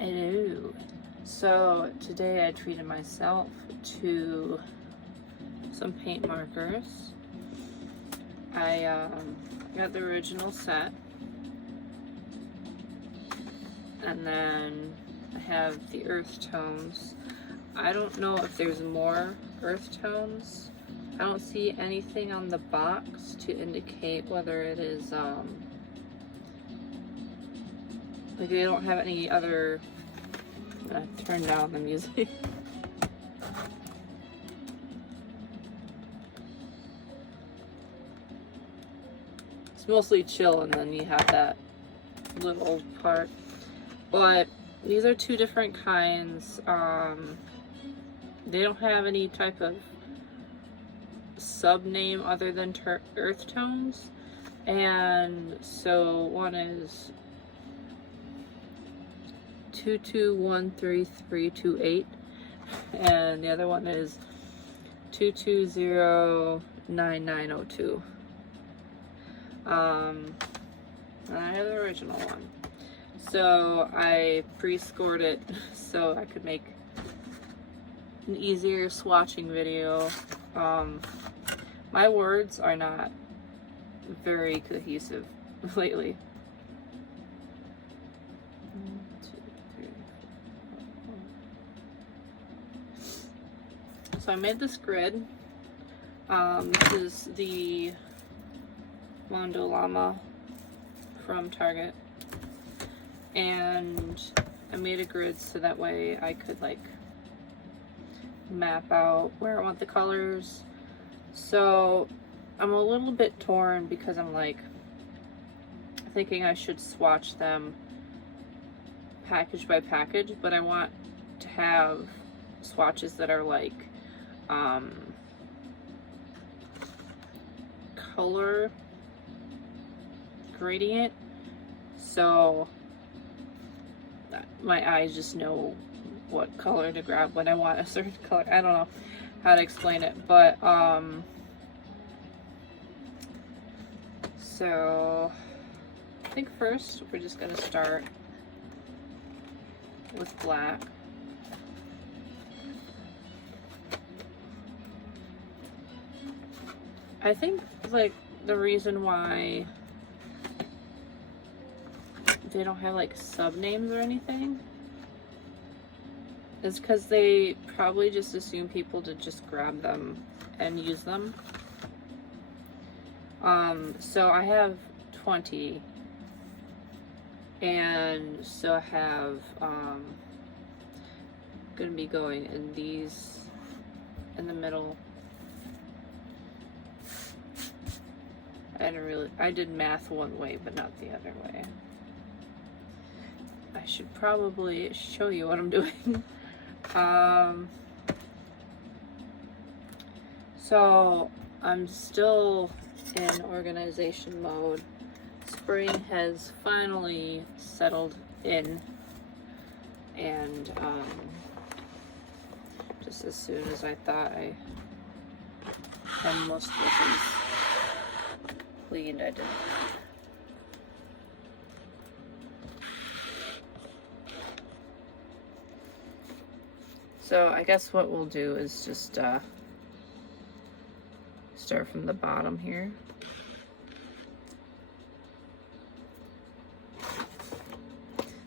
Hello. So today I treated myself to some paint markers. I got the original set, and then I have the earth tones. I don't know if there's more earth tones. I don't see anything on the box to indicate whether it is like they don't have any other. I'm gonna turn down the music. It's mostly chill, and then you have that little part. But these are two different kinds. They don't have any type of sub name other than earth tones, and so one is 22133328, and the other one is 2209902. And I have the original one, so I pre-scored it so I could make an easier swatching video. My words are not very cohesive lately. 1, 2, 3, 4. So I made this grid. This is the Mondo Llama from Target, and I made a grid so that way I could like map out where I want the colors. So I'm a little bit torn because I'm like thinking I should swatch them package by package, but I want to have swatches that are like color gradient, so my eyes just know what color to grab when I want a certain color. I don't know how to explain it, but so I think first we're just gonna start with black. I think like the reason why they don't have like sub names or anything is because they probably just assume people to just grab them and use them. So I have 20, and so I have gonna be going in these in the middle. I did math one way but not the other way. I should probably show you what I'm doing. So I'm still in organization mode. Spring has finally settled in, and just as soon as I thought I had most of these cleaned, I didn't. So I guess what we'll do is just start from the bottom here.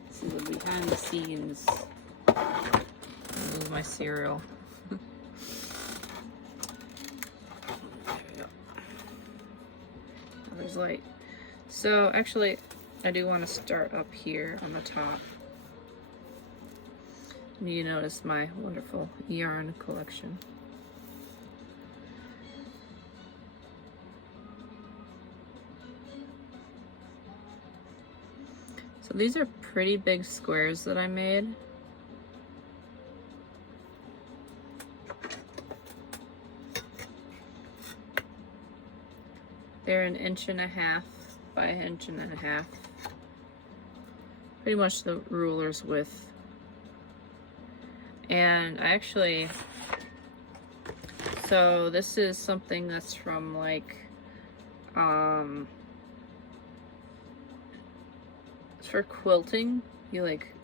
This is the behind the scenes. This is my cereal. There we go. There's light. So actually, I do want to start up here on the top. You notice my wonderful yarn collection. So these are pretty big squares that I made. They're 1.5 inches by 1.5 inches. Pretty much the ruler's width. And I actually, so this is something that's from like, it's for quilting. You like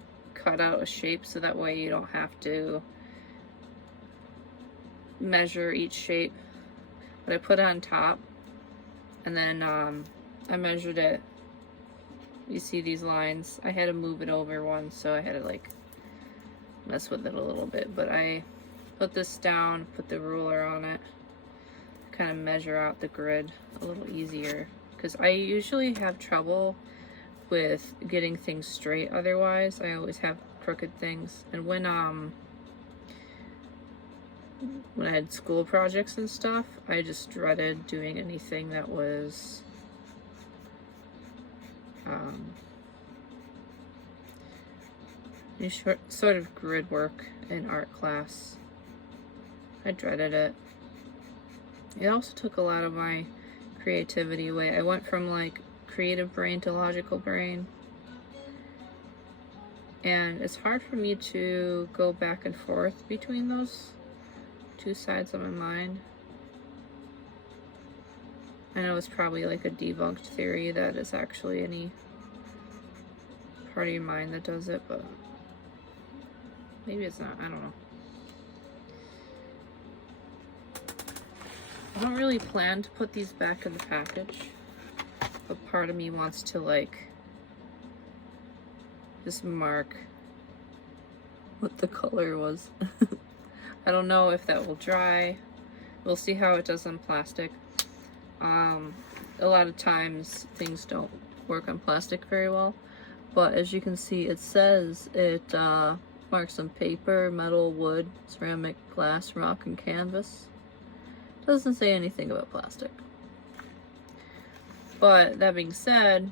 cut out a shape so that way you don't have to measure each shape. But I put it on top, and then I measured it. You see these lines? I had to move it over once, so I had to like mess with it a little bit. But I put this down, put the ruler on it, kind of measure out the grid a little easier, because I usually have trouble with getting things straight otherwise. I always have crooked things. And when I had school projects and stuff, I just dreaded doing anything that was sort of grid work in art class. I dreaded it. It also took a lot of my creativity away. I went from like creative brain to logical brain, and it's hard for me to go back and forth between those two sides of my mind. I know it's probably like a debunked theory that it's actually any part of your mind that does it, but maybe it's not. I don't know. I don't really plan to put these back in the package, but part of me wants to like just mark what the color was. I don't know if that will dry. We'll see how it does on plastic. A lot of times things don't work on plastic very well, but as you can see, it says it marks on paper, metal, wood, ceramic, glass, rock, and canvas. Doesn't say anything about plastic. But that being said,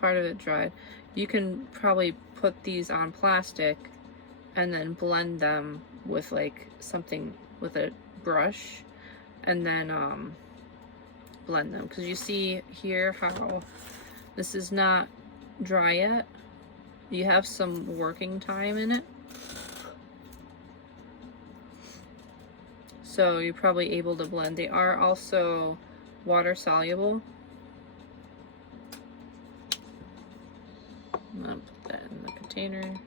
part of it dried. You can probably put these on plastic and then blend them with like something with a brush, and then blend them, because you see here how this is not dry yet. You have some working time in it, so you're probably able to blend. They are also water soluble. I'm gonna put that in the container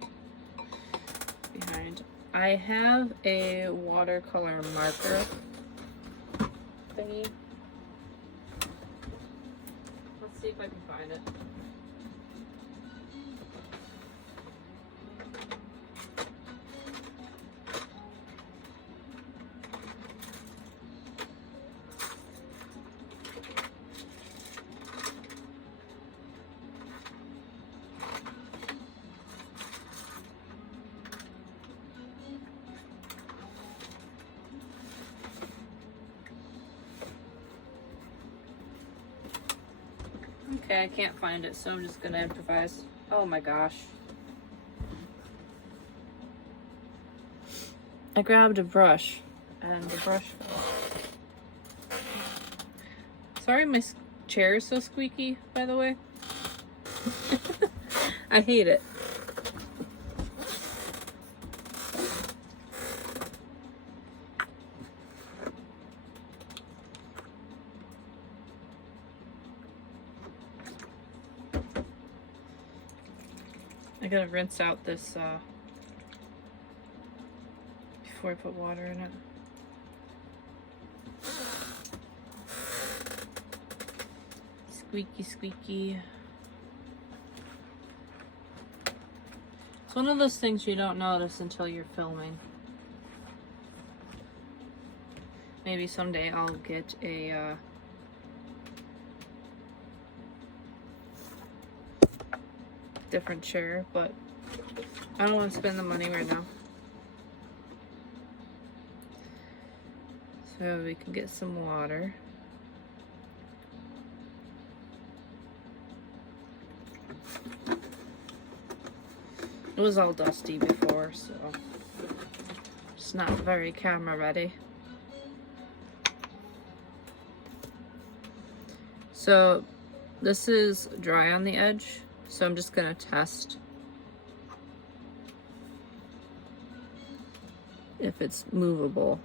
behind. I have a watercolor marker thingy. Let's see if I can find it. Okay, I can't find it, so I'm just gonna improvise. Oh my gosh. I grabbed a brush, and the brush fell. Sorry my chair is so squeaky, by the way. I hate it. I gotta rinse out this before I put water in it. Squeaky, squeaky. It's one of those things you don't notice until you're filming. Maybe someday I'll get a different chair, but I don't want to spend the money right now. So we can get some water. It was all dusty before, so it's not very camera ready. So this is dry on the edge. So I'm just gonna test if it's movable.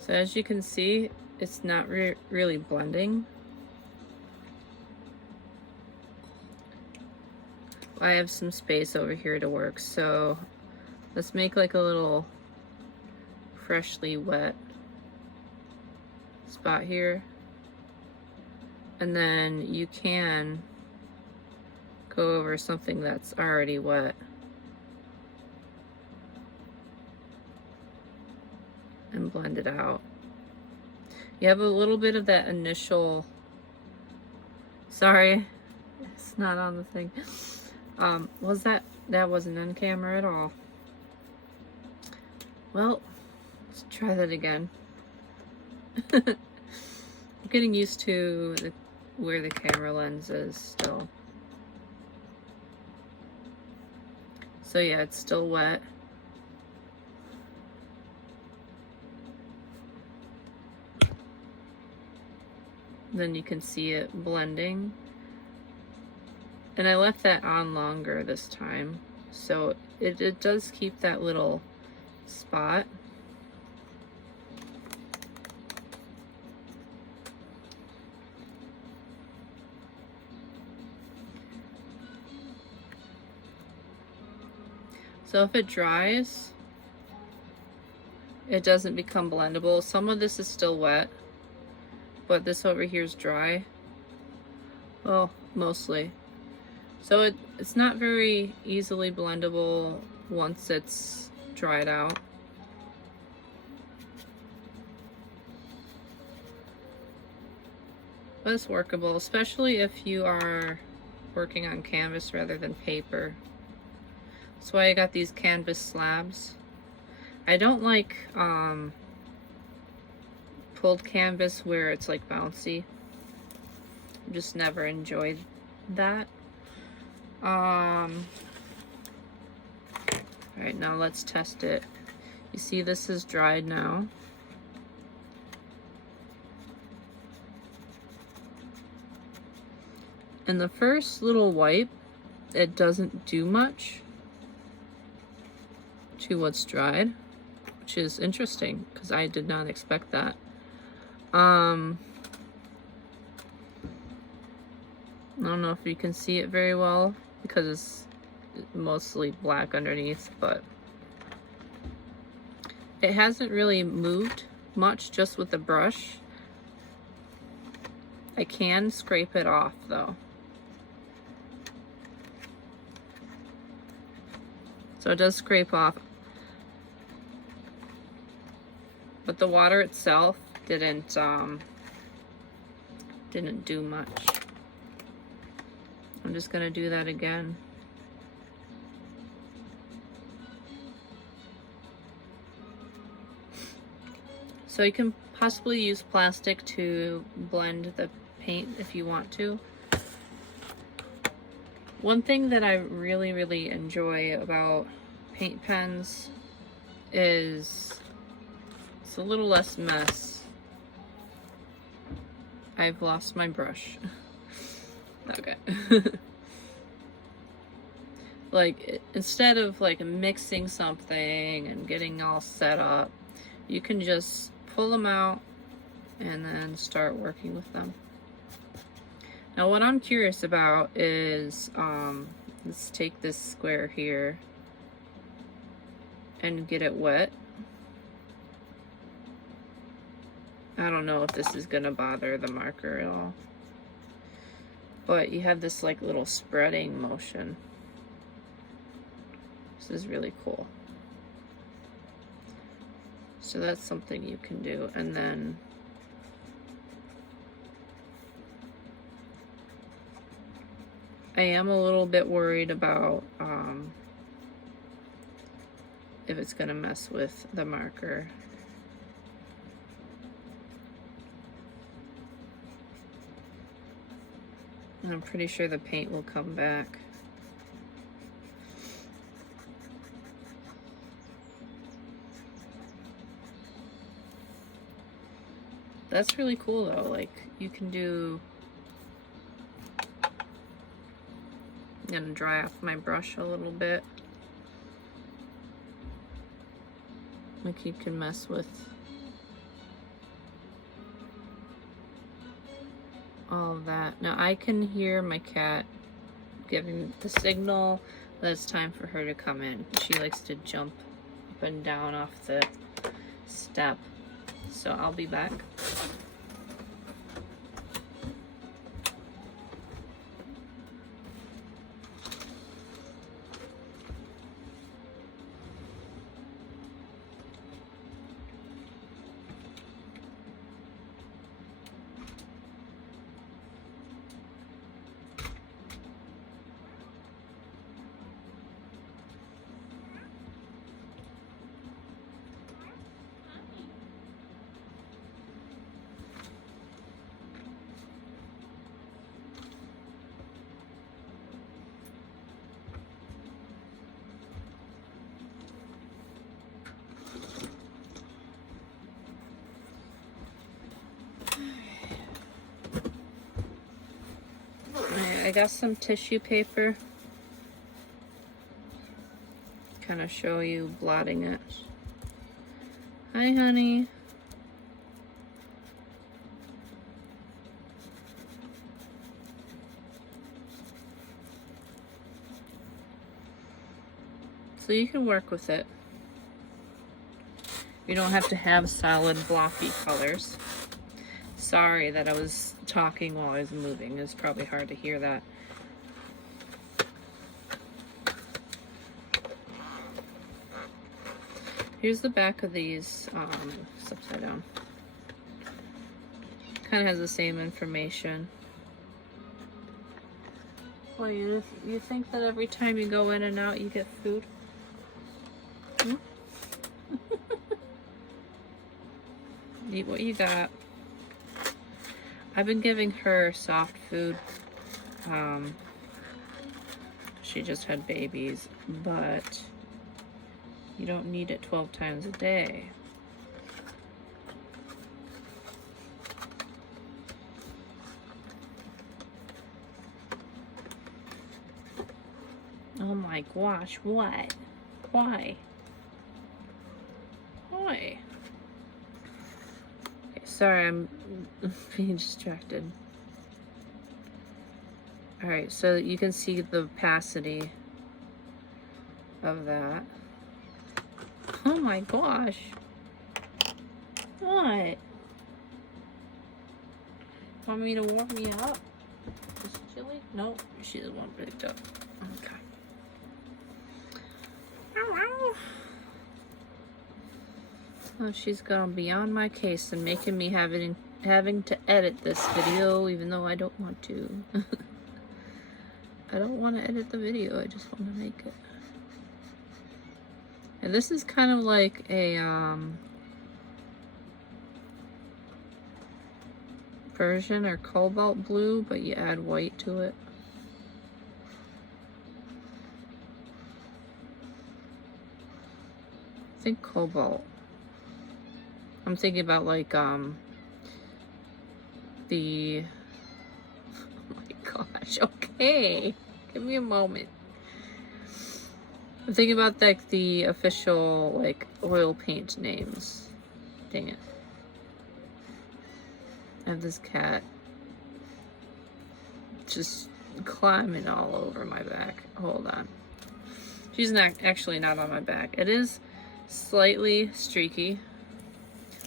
So as you can see, it's not really blending. I have some space over here to work, so let's make like a little freshly wet spot here. And then you can go over something that's already wet. And blend it out. You have a little bit of that initial, sorry, it's not on the thing. That wasn't on camera at all. Well, let's try that again. I'm getting used to where the camera lens is still. So yeah, it's still wet. Then you can see it blending. And I left that on longer this time, so it does keep that little spot. So if it dries, it doesn't become blendable. Some of this is still wet, but this over here is dry. Well, mostly. So it's not very easily blendable once it's dried out. But it's workable, especially if you are working on canvas rather than paper. That's why I got these canvas slabs. I don't like pulled canvas where it's like bouncy. I've just never enjoyed that. Alright, now let's test it. You see this is dried now. And the first little wipe, it doesn't do much to what's dried, which is interesting because I did not expect that. I don't know if you can see it very well because it's mostly black underneath, but it hasn't really moved much just with the brush. I can scrape it off though. So it does scrape off. But the water itself didn't do much. I'm just gonna do that again. So you can possibly use plastic to blend the paint if you want to. One thing that I really enjoy about paint pens is it's a little less mess. I've lost my brush. Okay. Like, instead of like mixing something and getting all set up, you can just pull them out and then start working with them. Now what I'm curious about is, let's take this square here and get it wet. I don't know if this is gonna bother the marker at all. But you have this like little spreading motion. This is really cool. So that's something you can do. And then I am a little bit worried about if it's gonna mess with the marker. And I'm pretty sure the paint will come back. That's really cool though, like you can do, I'm gonna dry off my brush a little bit. Like you can mess with all of that. Now I can hear my cat giving the signal that it's time for her to come in. She likes to jump up and down off the step. So I'll be back. I got some tissue paper. Kind of show you blotting it. Hi, honey. So you can work with it. You don't have to have solid blocky colors. Sorry that I was talking while I was moving. It's probably hard to hear that. Here's the back of these. It's upside down. Kind of has the same information. Well, you think that every time you go in and out you get food? Hmm? Eat what you got. I've been giving her soft food. She just had babies, but you don't need it 12 times a day. Oh my gosh, what? Why? Why? Okay, sorry, I'm being distracted. Alright, so you can see the opacity of that. Oh my gosh. What? Want me to warm me up? Is it chilly? No, she doesn't want picked up. Okay. Oh, she's gone beyond my case and making me having to edit this video even though I don't want to. I don't want to edit the video, I just want to make it. And this is kind of like a Persian or cobalt blue, but you add white to it. I think cobalt. I'm thinking about like the oh my gosh, okay. Give me a moment. I'm thinking about like the official like oil paint names. Dang it. I have this cat just climbing all over my back. Hold on. She's not actually not on my back. It is slightly streaky,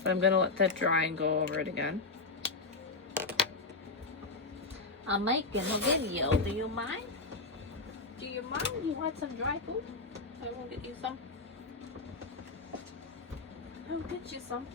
but I'm gonna let that dry and go over it again. I'm making a video. Do you mind? Do you mind? You want some dry food? I will get you some. I'll get you some.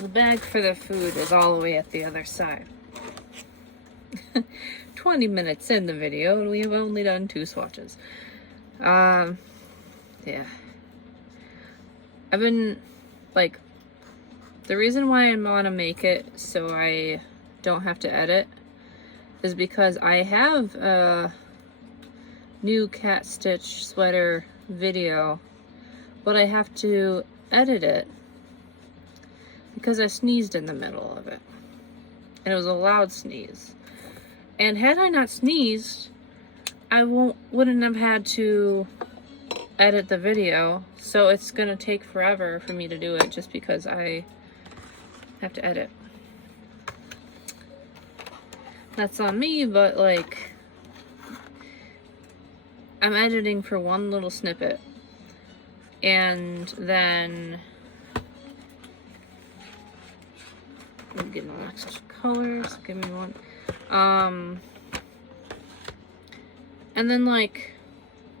The bag for the food is all the way at the other side. 20 minutes in the video and we've only done 2 swatches. Yeah. I've been, like, the reason why I want to make it so I don't have to edit is because I have a new cat stitch sweater video, but I have to edit it because I sneezed in the middle of it. And it was a loud sneeze. And had I not sneezed, I wouldn't have had to edit the video. So it's gonna take forever for me to do it just because I have to edit. That's on me, but like, I'm editing for one little snippet. And then I'm getting the next colors. Give me one. And then like,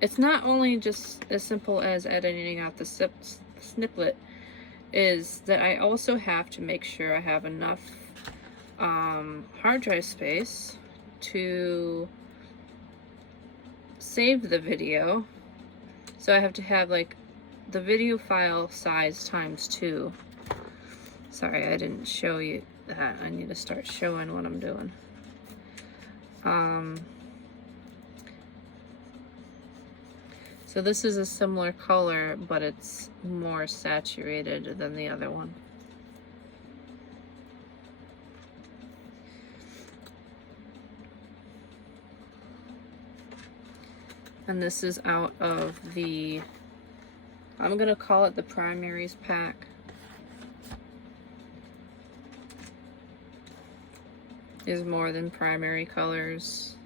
it's not only just as simple as editing out the snippet, is that I also have to make sure I have enough hard drive space to save the video. So I have to have like the video file size times 2. Sorry, I didn't show you that. I need to start showing what I'm doing. So this is a similar color, but it's more saturated than the other one. And this is out of the, I'm gonna call it the primaries pack. Is more than primary colors.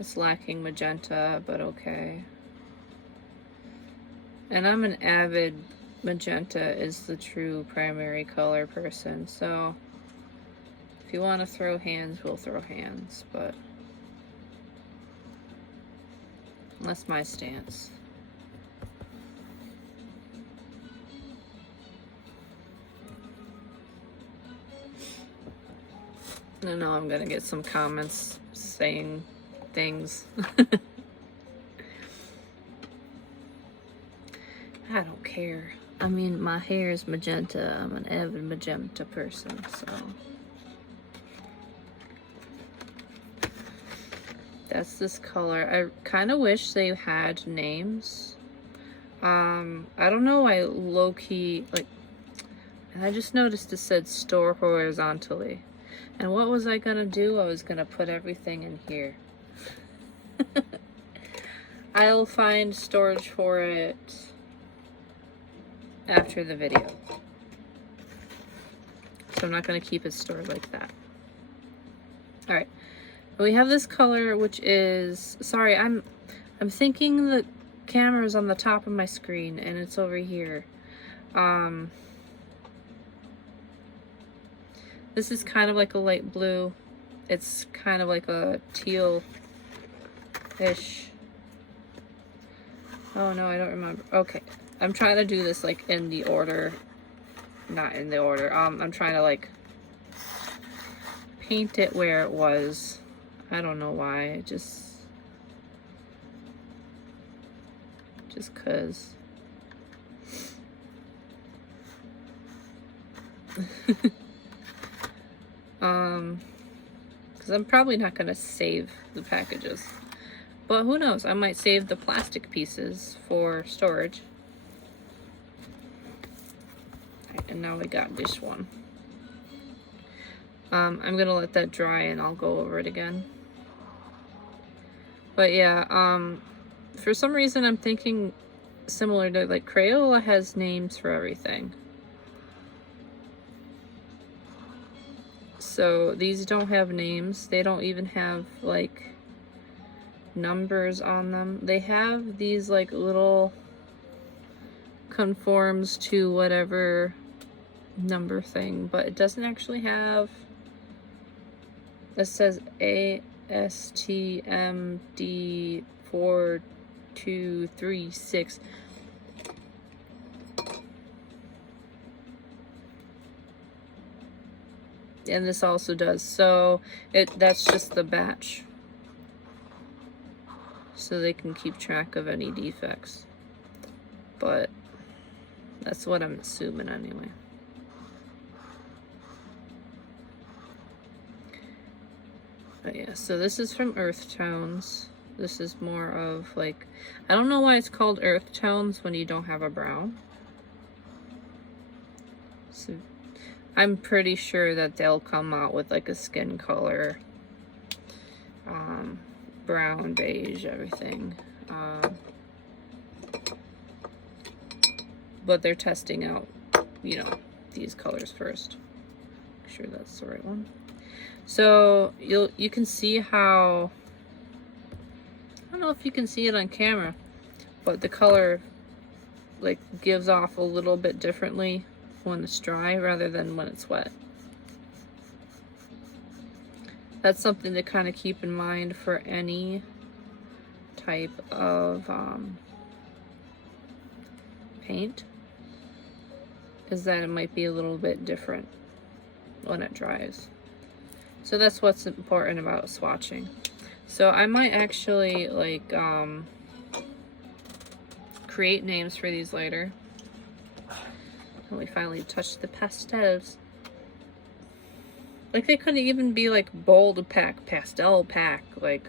It's lacking magenta, but okay. And I'm an avid magenta is the true primary color person, so if you want to throw hands, we'll throw hands, but that's my stance. I know I'm gonna get some comments saying things. I don't care. I mean, my hair is magenta. I'm an avid magenta person, so that's this color. I kind of wish they had names. I don't know. I low-key, like, I just noticed it said store horizontally. And what was I gonna do? I was gonna put everything in here. I'll find storage for it after the video. So I'm not gonna keep it stored like that. Alright. We have this color, which is, sorry, I'm thinking the camera's on the top of my screen and it's over here. This is kind of like a light blue. It's kind of like a teal-ish. Oh no, I don't remember. Okay, I'm trying to do this like in the order. Not in the order. I'm trying to like paint it where it was. I don't know why. Just cause. Because I'm probably not going to save the packages. But who knows? I might save the plastic pieces for storage. Right, and now we got this one. I'm going to let that dry and I'll go over it again. But yeah, for some reason I'm thinking similar to, like, Crayola has names for everything. So these don't have names. They don't even have like numbers on them. They have these like little conforms to whatever number thing, but it doesn't actually have, it says ASTMD 4236. And this also does, so that's just the batch, so they can keep track of any defects, but that's what I'm assuming anyway. But yeah, so this is from Earth Tones. This is more of like, I don't know why it's called Earth Tones when you don't have a brown. So I'm pretty sure that they'll come out with like a skin color, brown, beige, everything. But they're testing out, you know, these colors first. Make sure that's the right one. So you can see how, I don't know if you can see it on camera, but the color like gives off a little bit differently when it's dry rather than when it's wet. That's something to kind of keep in mind for any type of paint, is that it might be a little bit different when it dries. So that's what's important about swatching. So I might actually like create names for these later. And we finally touched the pastels. Like they couldn't even be like bold pack, pastel pack. Like,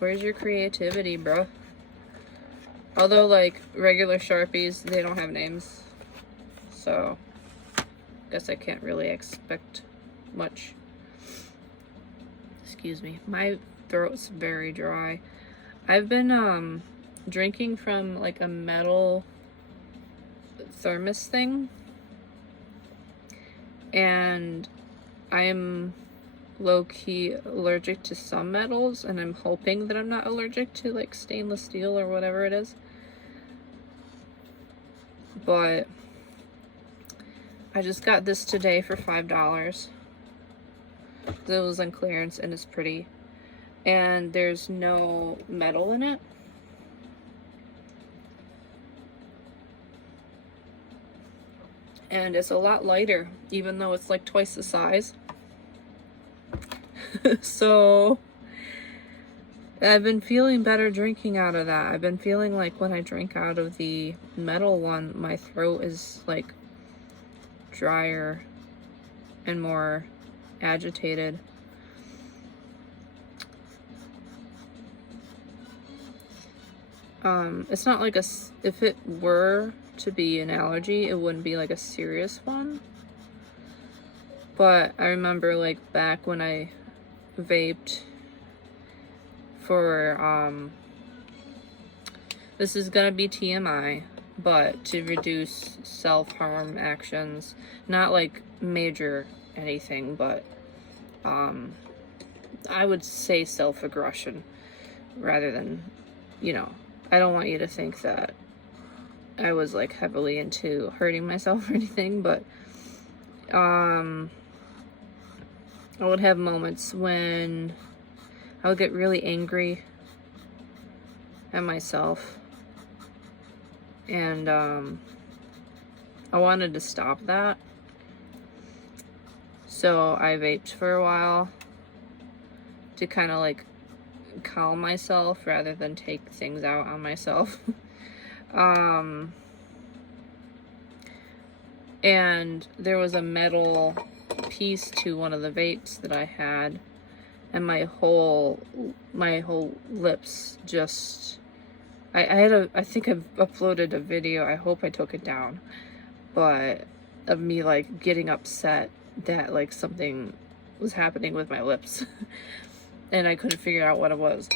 where's your creativity, bro? Although like regular Sharpies, they don't have names. So guess I can't really expect much. Excuse me, my throat's very dry. I've been drinking from like a metal thermos thing, and I'm low-key allergic to some metals, and I'm hoping that I'm not allergic to like stainless steel or whatever it is. But I just got this today for $5. It was on clearance and it's pretty. And there's no metal in it. And it's a lot lighter, even though it's like twice the size. So I've been feeling better drinking out of that. I've been feeling like when I drink out of the metal one, my throat is like drier and more agitated. It's not like if it were to be an allergy, it wouldn't be like a serious one. But I remember like back when I vaped for, this is gonna be TMI, but to reduce self-harm actions, not like major anything, but I would say self-aggression rather than, you know, I don't want you to think that I was like heavily into hurting myself or anything, but I would have moments when I would get really angry at myself, and I wanted to stop that. So I vaped for a while to kind of like calm myself rather than take things out on myself. And there was a metal piece to one of the vapes that I had, and my whole lips just, I think I've uploaded a video, I hope I took it down, but of me like getting upset that like something was happening with my lips and I couldn't figure out what it was.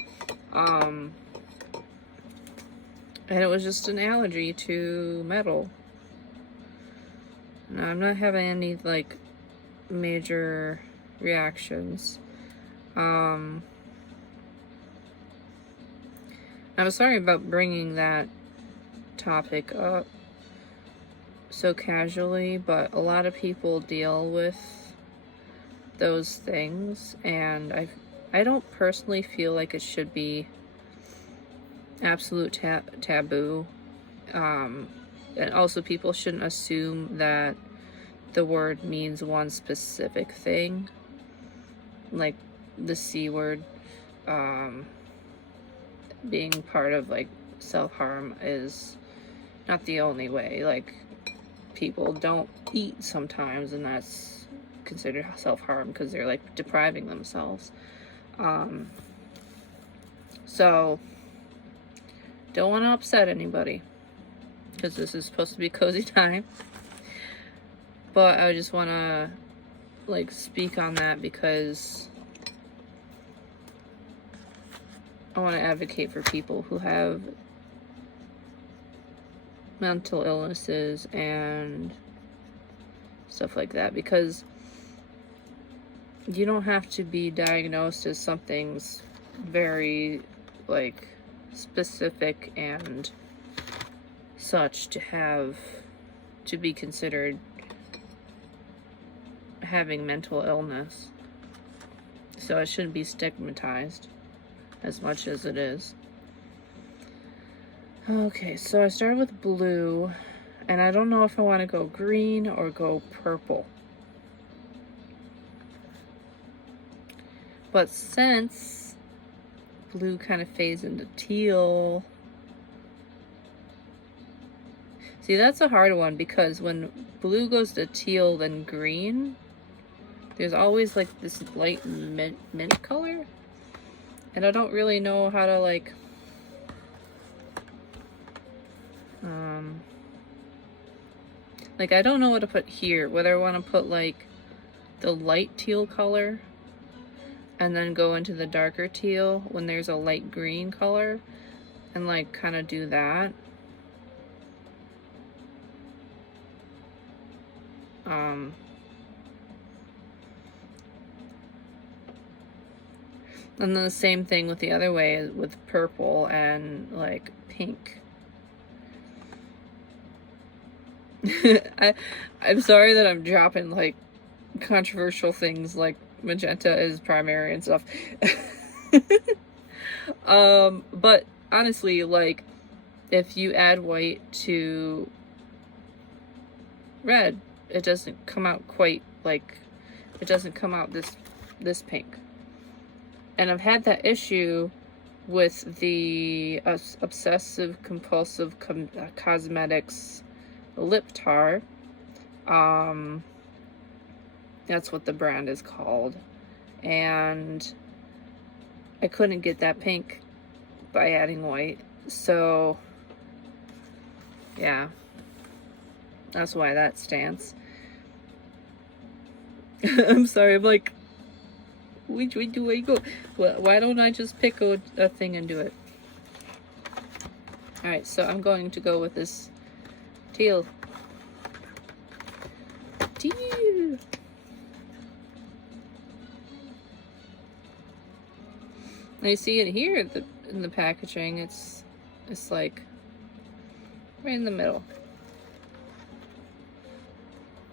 And it was just an allergy to metal. Now, I'm not having any like major reactions. I'm sorry about bringing that topic up so casually, but a lot of people deal with those things, and I don't personally feel like it should be absolute taboo. And also people shouldn't assume that the word means one specific thing, like the C word. Being part of like self-harm is not the only way. Like, people don't eat sometimes, and that's considered self-harm because they're like depriving themselves. So don't want to upset anybody because this is supposed to be cozy time. But I just want to like speak on that because I want to advocate for people who have mental illnesses and stuff like that, because you don't have to be diagnosed as something's very like specific and such to be considered having mental illness. So it shouldn't be stigmatized as much as it is. Okay, so I started with blue, and I don't know if I want to go green or go purple. But since blue kind of fades into teal, see, that's a hard one because when blue goes to teal then green, there's always like this light mint color, and I don't really know how to like I don't know what to put here, whether I want to put like the light teal color and then go into the darker teal when there's a light green color and like kind of do that. And then the same thing with the other way with purple and like pink. I'm sorry that I'm dropping like controversial things like magenta is primary and stuff. But honestly, like if you add white to red, it doesn't come out quite like, it doesn't come out this pink. And I've had that issue with the obsessive compulsive cosmetics lip tar. That's what the brand is called, and I couldn't get that pink by adding white, so yeah, that's why that stands. I'm sorry, I'm like, which way do I go? Why don't I just pick a thing and do it? Alright, so I'm going to go with this teal. Teal. And you see it here in the packaging. It's like right in the middle.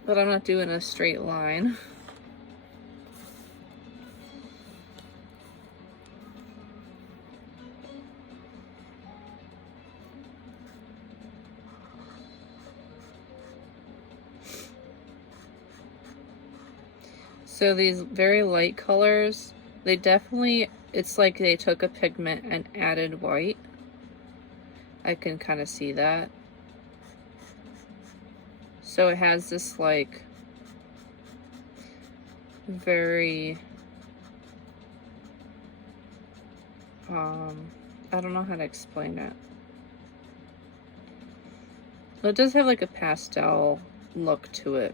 But I'm not doing a straight line. So these very light colors, they definitely, it's like they took a pigment and added white. I can kind of see that. So it has this like very, I don't know how to explain it. Well, it does have like a pastel look to it.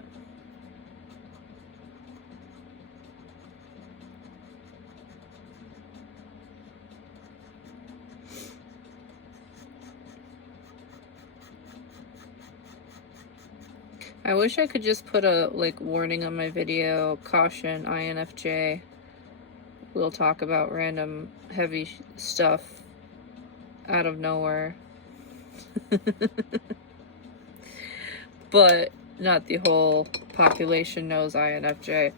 I wish I could just put a like warning on my video, caution INFJ. We'll talk about random heavy stuff out of nowhere. But not the whole population knows INFJ.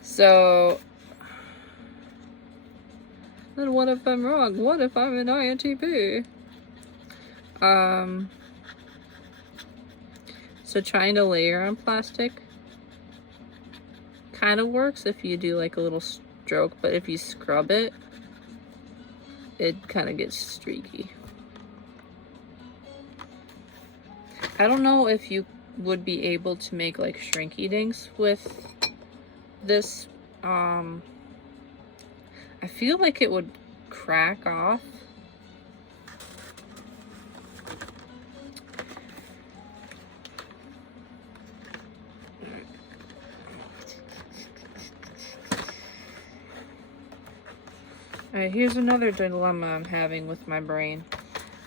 So then what if I'm wrong? What if I'm an INTP? So trying to layer on plastic kind of works if you do like a little stroke, but if you scrub it, it kind of gets streaky. I don't know if you would be able to make like shrinky dinks with this, I feel like it would crack off. Alright, here's another dilemma I'm having with my brain.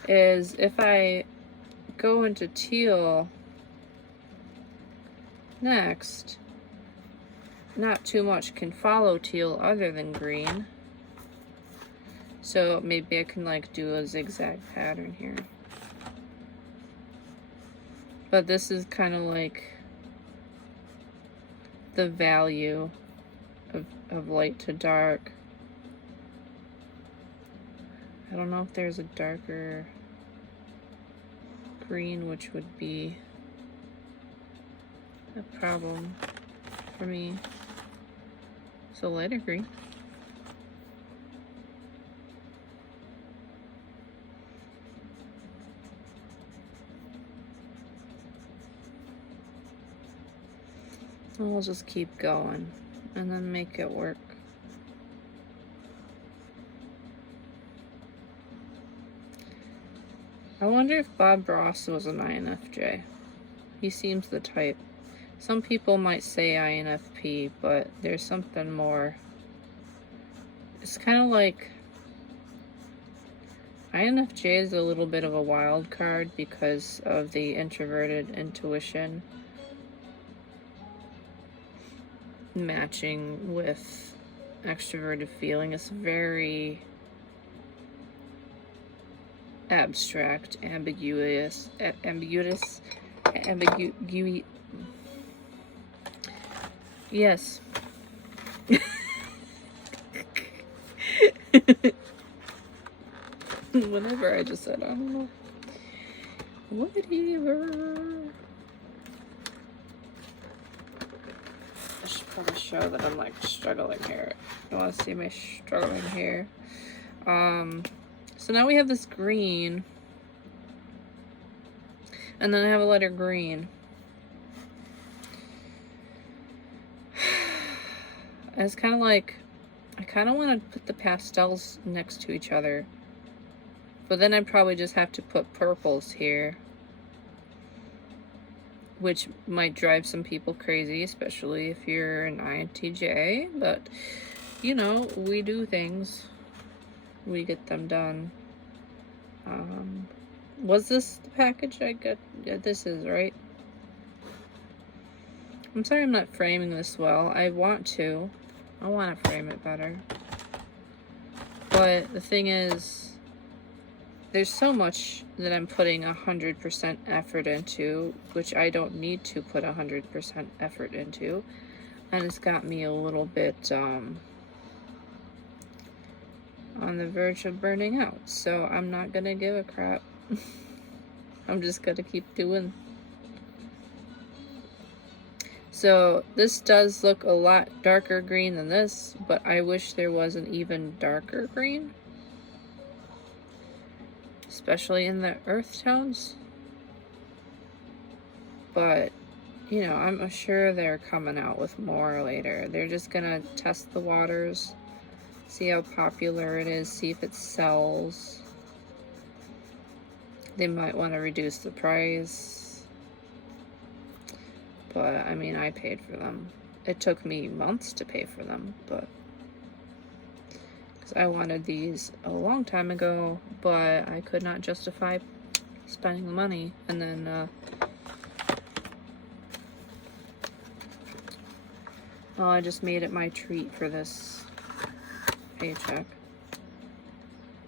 Is if I go into teal next, not too much can follow teal other than green. So maybe I can like do a zigzag pattern here. But this is kind of like the value of light to dark. I don't know if there's a darker green, which would be a problem for me. So lighter green. And we'll just keep going and then make it work. I wonder if Bob Ross was an INFJ. He seems the type. Some people might say INFP, but there's something more. It's kind of like INFJ is a little bit of a wild card because of the introverted intuition matching with extroverted feeling. It's very abstract, ambiguous. Yes. Whenever I just said, I don't know. Whatever. I should probably show that I'm like struggling here. You want to see my struggling here? So now we have this green, and then I have a letter green. And it's kind of like, I kind of want to put the pastels next to each other, but then I'd probably just have to put purples here, which might drive some people crazy, especially if you're an INTJ, but you know, we do things. We get them done. Was this the package I got? Yeah, this is, right? I'm sorry I'm not framing this well. I want to frame it better. But the thing is, there's so much that I'm putting 100% effort into, which I don't need to put 100% effort into. And it's got me a little bit, on the verge of burning out, so I'm not gonna give a crap. I'm just gonna keep doing. So this does look a lot darker green than this, but I wish there was an even darker green, especially in the earth tones. But you know, I'm sure they're coming out with more later. They're just gonna test the waters, see how popular it is, see if it sells. They might want to reduce the price. But, I mean, I paid for them. It took me months to pay for them, but... because I wanted these a long time ago, but I could not justify spending the money. And then, well, I just made it my treat for this paycheck,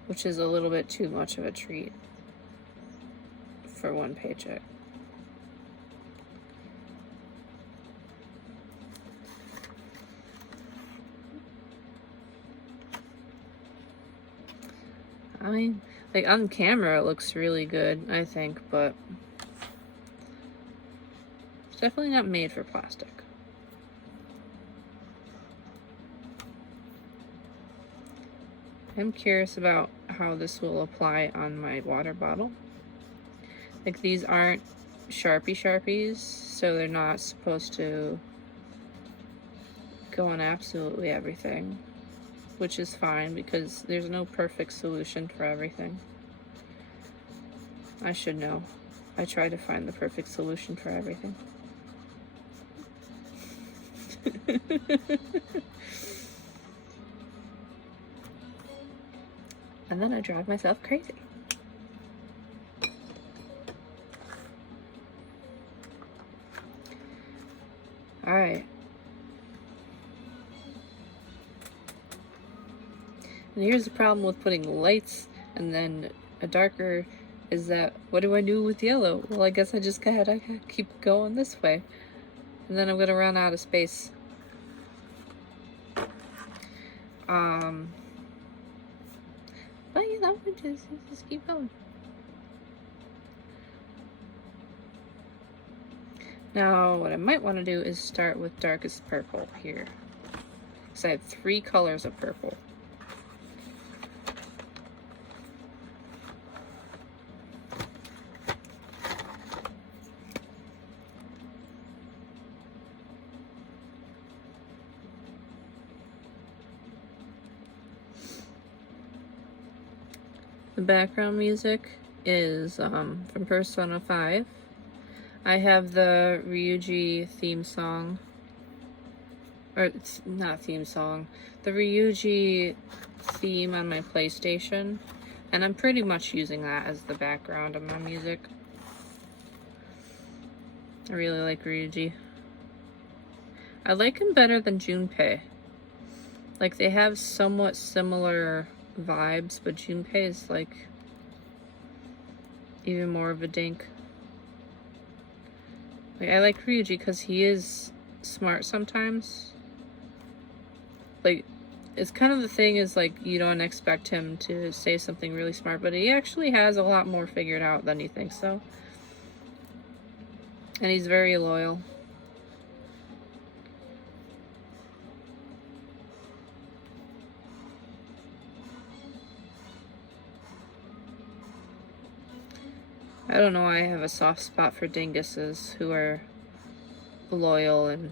which is a little bit too much of a treat for one paycheck. I mean, like on camera it looks really good, I think, but it's definitely not made for plastic. I'm curious about how this will apply on my water bottle. Like, these aren't Sharpies, so they're not supposed to go on absolutely everything, which is fine because there's no perfect solution for everything. I should know. I try to find the perfect solution for everything. And then I drive myself crazy. Alright. And here's the problem with putting lights and then a darker is that, what do I do with yellow? Well, I guess I just gotta keep going this way. And then I'm gonna run out of space. But you know, just keep going. Now, what I might want to do is start with darkest purple here. Because I have 3 colors of purple. The background music is from Persona 5. I have the Ryuji theme song. Or, it's not theme song. The Ryuji theme on my PlayStation. And I'm pretty much using that as the background of my music. I really like Ryuji. I like him better than Junpei. Like, they have somewhat similar vibes, but Junpei is like even more of a dink. Like, I like Ryuji because he is smart sometimes. Like, it's kind of the thing is like you don't expect him to say something really smart, but he actually has a lot more figured out than you think so. And he's very loyal. I don't know why I have a soft spot for dinguses who are loyal and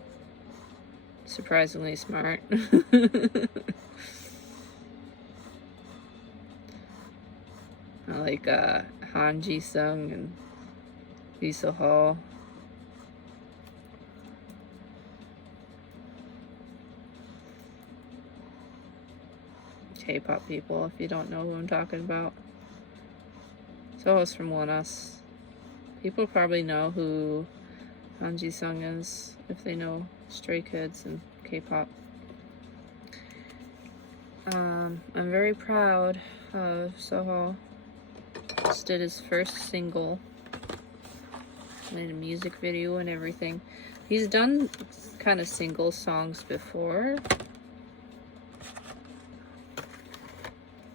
surprisingly smart. I like Han Ji-sung and Lee So-ho. K-pop people, if you don't know who I'm talking about. Soho's from ONE-US. People probably know who Han Ji-sung is if they know Stray Kids and K-pop. I'm very proud of Soho. Just did his first single. Made a music video and everything. He's done kind of single songs before,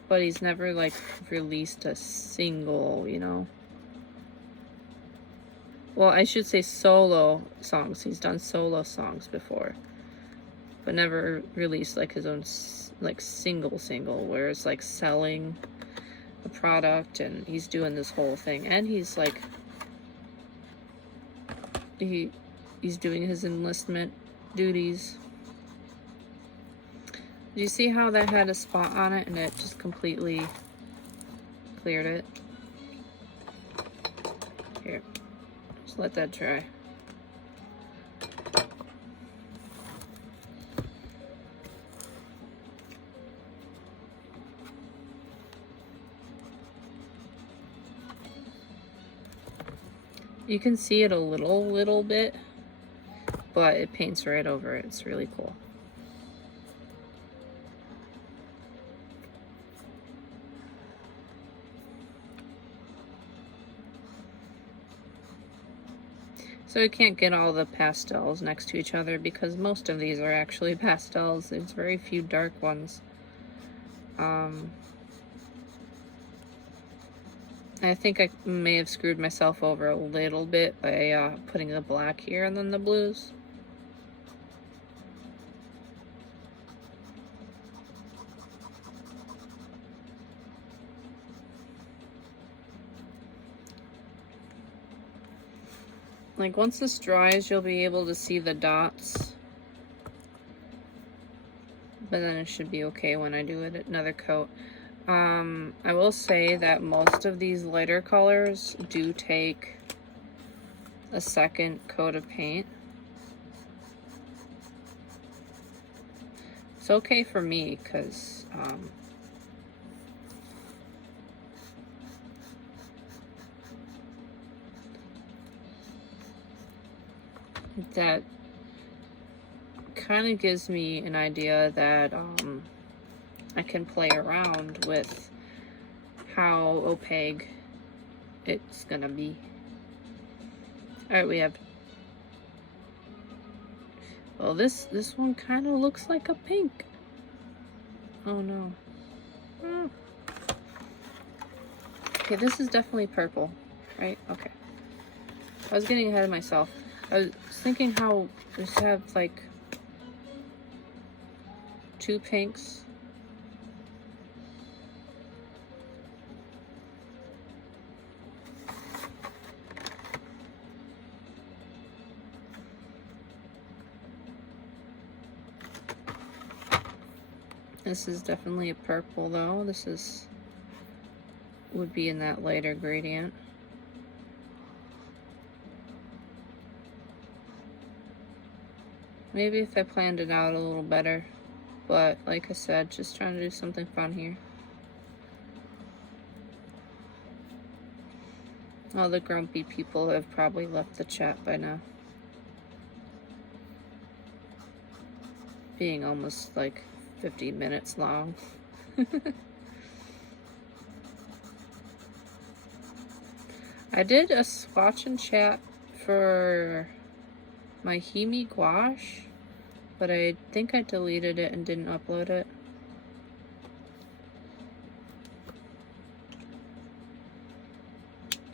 but he's never like released a single, you know. Well, I should say solo songs. He's done solo songs before, but never released like his own like single where it's like selling a product and he's doing this whole thing, and he's like he's doing his enlistment duties. Did you see how that had a spot on it and it just completely cleared it? Here, just let that dry. You can see it a little bit, but it paints right over it. It's really cool. So I can't get all the pastels next to each other because most of these are actually pastels. There's very few dark ones. I think I may have screwed myself over a little bit by putting the black here and then the blues. Like, once this dries, you'll be able to see the dots. but then it should be okay when I do it another coat. I will say that most of these lighter colors do take a second coat of paint. It's okay for me because that kind of gives me an idea that I can play around with how opaque it's gonna be. Alright, we have, well, this one kind of looks like a pink. Oh no. Oh. Okay, this is definitely purple, right? Okay. I was getting ahead of myself. I was thinking how we have like 2 pinks. This is definitely a purple though. This would be in that lighter gradient. Maybe if I planned it out a little better, but like I said, just trying to do something fun here. All the grumpy people have probably left the chat by now. Being almost like 50 minutes long. I did a swatch and chat for my Himi gouache, but I think I deleted it and didn't upload it.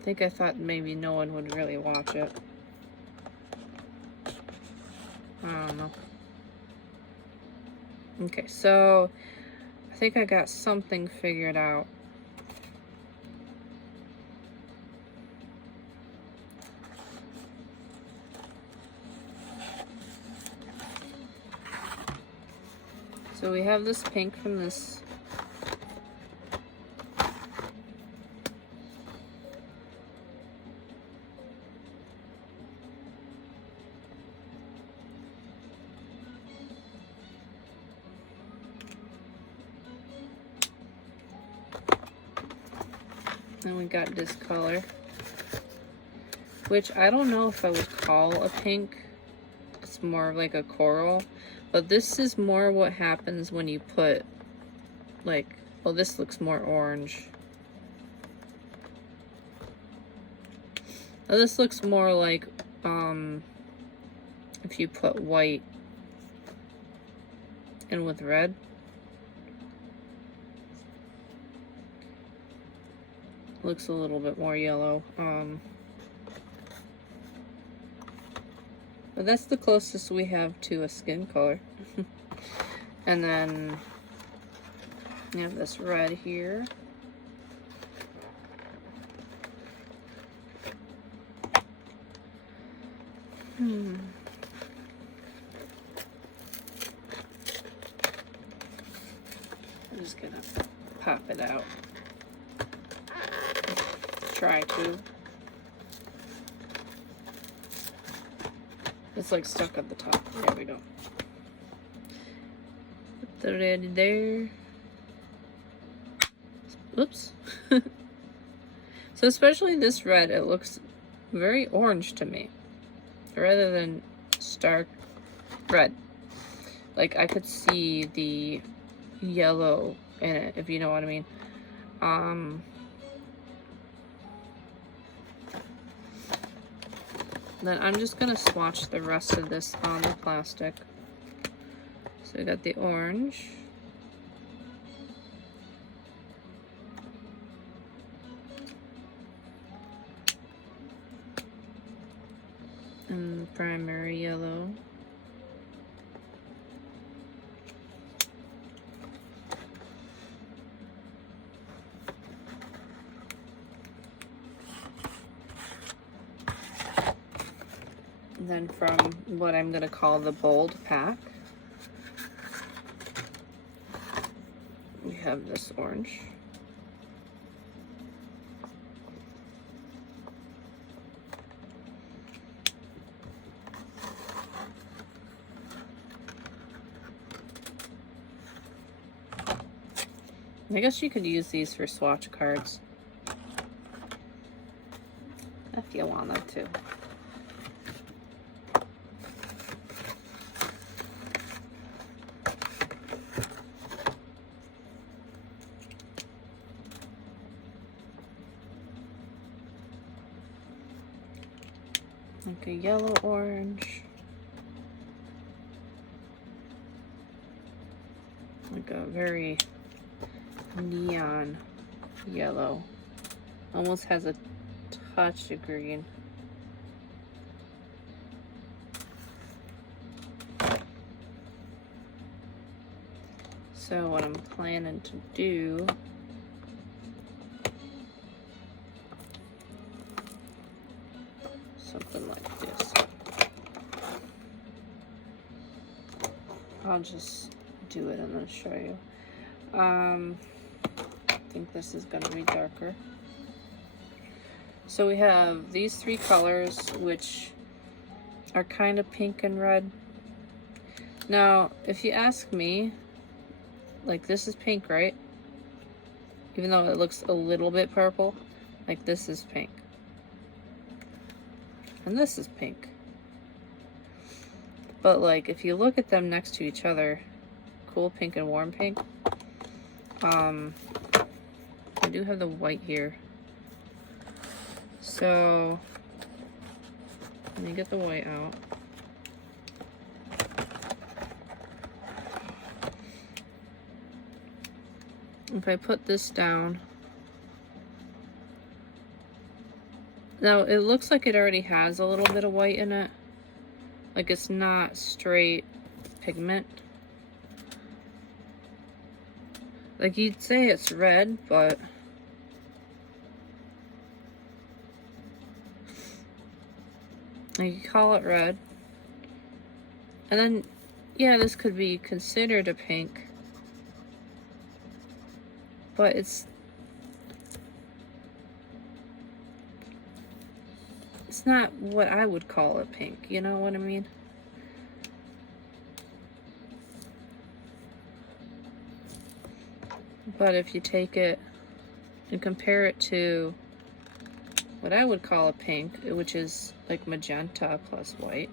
I thought maybe no one would really watch it. I don't know. Okay, so I think I got something figured out. So we have this pink from this. Then we got this color, which I don't know if I would call a pink. It's more of like a coral. But this is more what happens when you put, like, well, this looks more orange. Now this looks more like, if you put white in with red. Looks a little bit more yellow. But that's the closest we have to a skin color. And then we have this red here. I'm just gonna pop it out. Try to. It's like stuck at the top. There we go. Put the red there. Oops. So especially this red, it looks very orange to me, rather than stark red. Like I could see the yellow in it, if you know what I mean. Then I'm just gonna swatch the rest of this on the plastic. So we got the orange. And the primary yellow. And then from what I'm going to call the bold pack, have this orange. I guess you could use these for swatch cards if you wanted to. Like a yellow orange. Like a very neon yellow. Almost has a touch of green. So what I'm planning to do something like this. I'll just do it and then show you. I think this is going to be darker. So we have these three colors, which are kind of pink and red. Now, if you ask me, like this is pink, right? Even though it looks a little bit purple, like this is pink. And this is pink. But like, if you look at them next to each other, cool pink and warm pink, I do have the white here. So, let me get the white out. If I put this down, now it looks like it already has a little bit of white in it. Like it's not straight pigment. Like you'd say it's red, but you call it red. And then, yeah, this could be considered a pink, but it's not what I would call it pink, you know what I mean? But if you take it and compare it to what I would call a pink, which is like magenta plus white,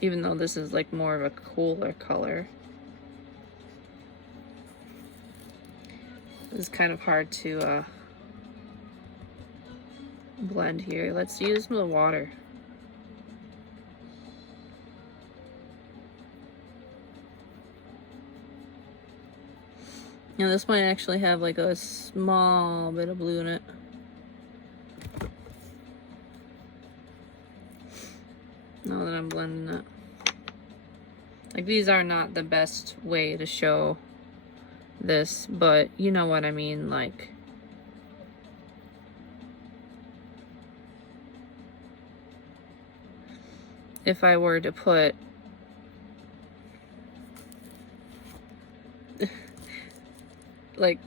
even though this is like more of a cooler color, it's kind of hard to blend here. Let's use the water. Now this might actually have like a small bit of blue in it. Now that I'm blending it. Like these are not the best way to show this, but you know what I mean, like if I were to put like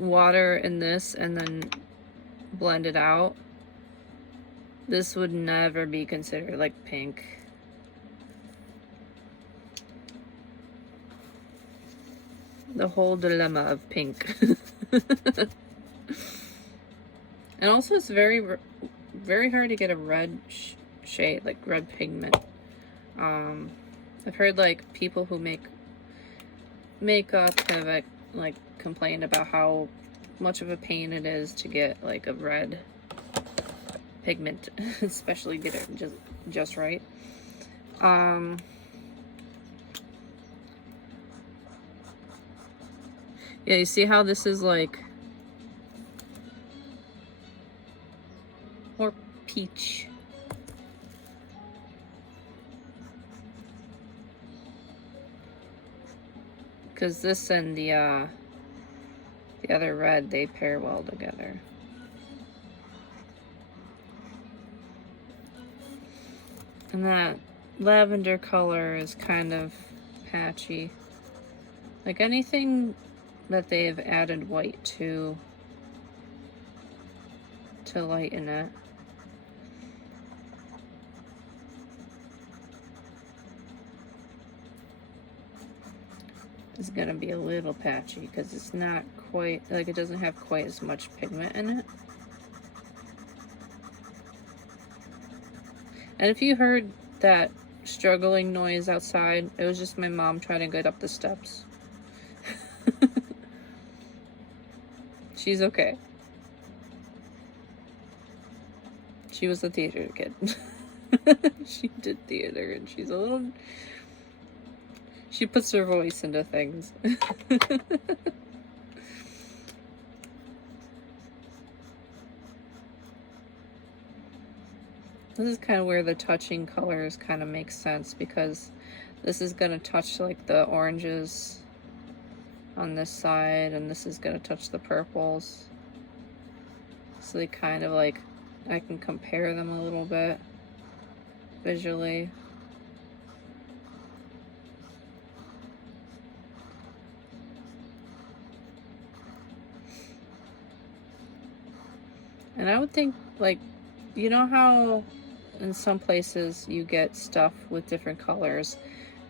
water in this and then blend it out, this would never be considered like pink. The whole dilemma of pink. And also it's very hard to get a red shade, like red pigment. I've heard like people who make makeup have like complained about how much of a pain it is to get like a red pigment, especially get it just right. Yeah, you see how this is like more peach. Because this and the other red, they pair well together. And that lavender color is kind of patchy. Like anything that they've added white to lighten it. Is gonna be a little patchy because it's not quite, like, it doesn't have quite as much pigment in it. And if you heard that struggling noise outside, it was just my mom trying to get up the steps. She's okay. She was a theater kid. She did theater, and she's a little... She puts her voice into things. This is kind of where the touching colors kind of make sense, because this is going to touch like the oranges on this side, and this is going to touch the purples. So they kind of like, I can compare them a little bit visually. And I would think, like, you know how in some places you get stuff with different colors,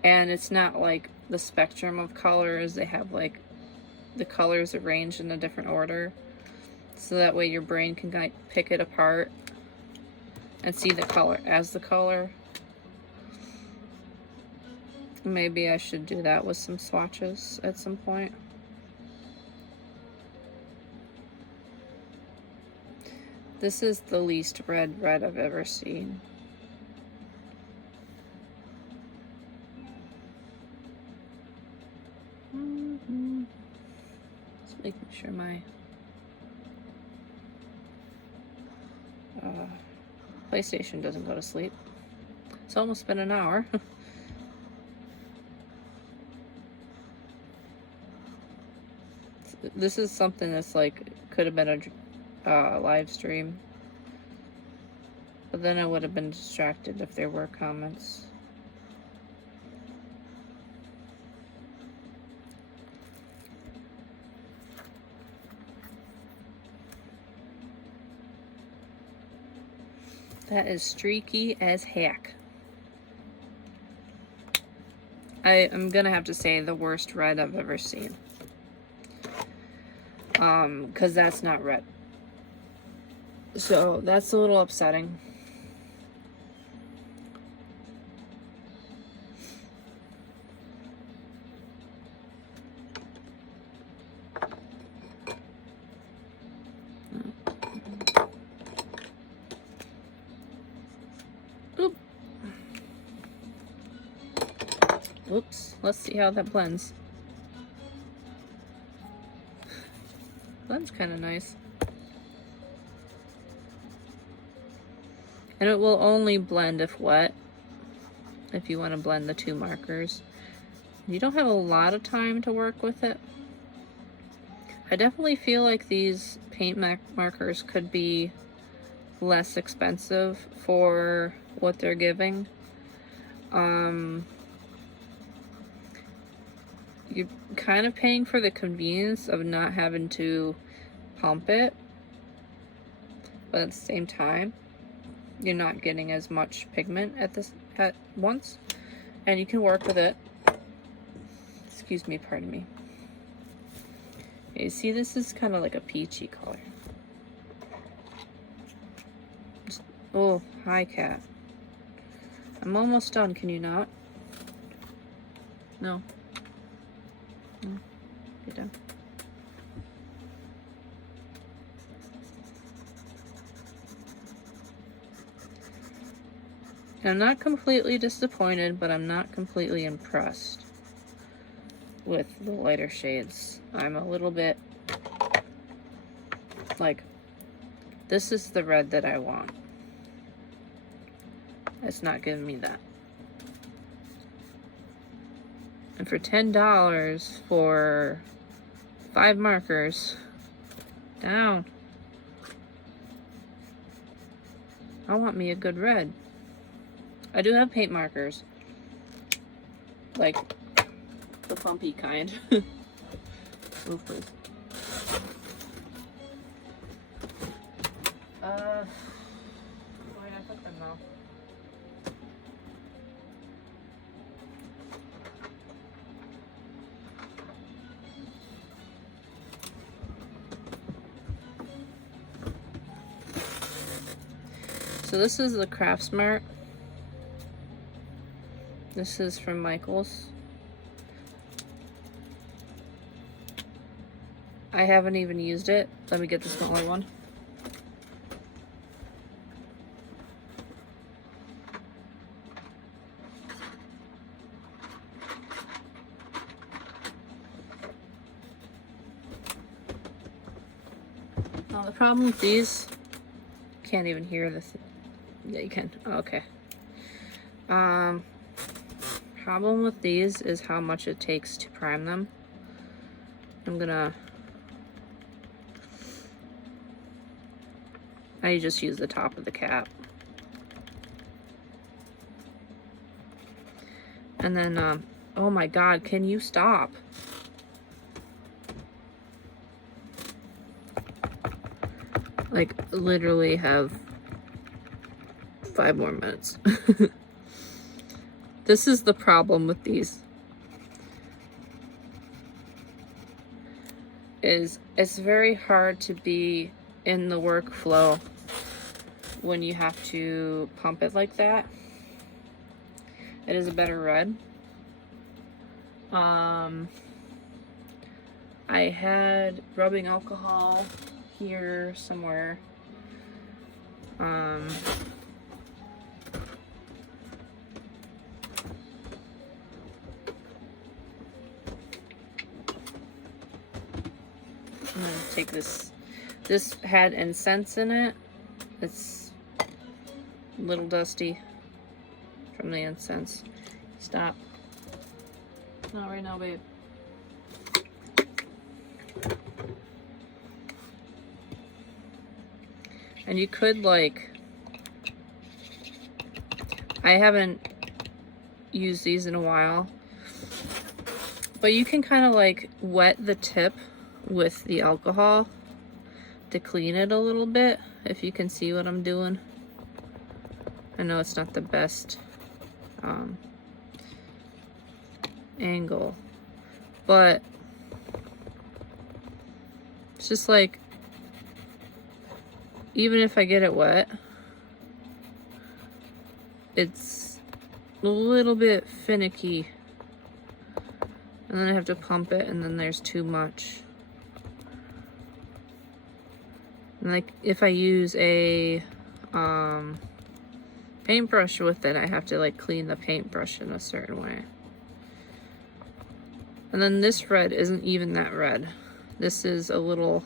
and it's not like the spectrum of colors, they have like the colors arranged in a different order, so that way your brain can kind of pick it apart and see the color as the color. Maybe I should do that with some swatches at some point. This is the least red I've ever seen. Just making sure my PlayStation doesn't go to sleep. It's almost been an hour. This is something that's like, could have been a live stream, but then I would have been distracted if there were comments. That is streaky as heck. I'm gonna have to say the worst red I've ever seen. Because that's not red. So that's a little upsetting. Oop. Oops. Let's see how that blends. Blends kind of nice. And it will only blend if wet, if you want to blend the two markers. You don't have a lot of time to work with it. I definitely feel like these paint markers could be less expensive for what they're giving. You're kind of paying for the convenience of not having to pump it, but at the same time, you're not getting as much pigment at once, and you can work with it. Excuse me, pardon me. You see, this is kind of like a peachy color. Oh, hi, cat. I'm almost done. Can you not? No. No. You're done. I'm not completely disappointed, but I'm not completely impressed with the lighter shades. I'm a little bit like, this is the red that I want. It's not giving me that. And for $10 for 5 markers, down. I want me a good red. I do have paint markers. Like the pumpy kind. Move, please. Where did I put them now? So this is the Craftsmart. This is from Michaels. I haven't even used it. Let me get the smaller one. Now the problem with these, can't even hear this. Yeah, you can. Okay. Problem with these is how much it takes to prime them. I just use the top of the cap. And then, oh my God, can you stop? Like, literally have 5 more minutes. This is the problem with these. It's very hard to be in the workflow when you have to pump it like that. It is a better red. I had rubbing alcohol here somewhere. I'm gonna take this. This had incense in it. It's a little dusty from the incense. Stop. Not right now, babe. And you could, like, I haven't used these in a while, but you can kind of like wet the tip with the alcohol to clean it a little bit, if you can see what I'm doing. I know it's not the best angle, but it's just like, even if I get it wet, it's a little bit finicky, and then I have to pump it, and then there's too much. And like, if I use a paintbrush with it, I have to like clean the paintbrush in a certain way. And then this red isn't even that red. This is a little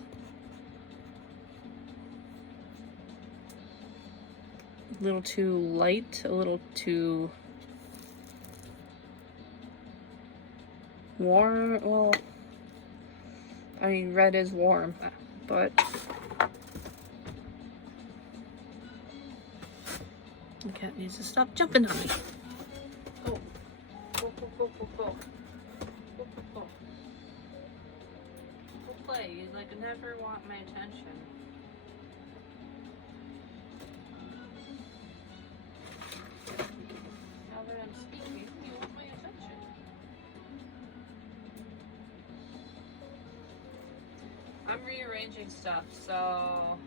too light, a little too warm. Well, I mean, red is warm, but the cat needs to stop jumping on me. Go. Go, go, go, go, go. Go, go, go. Go play. You like never want my attention. Now that I'm speaking, you want my attention. I'm rearranging stuff, so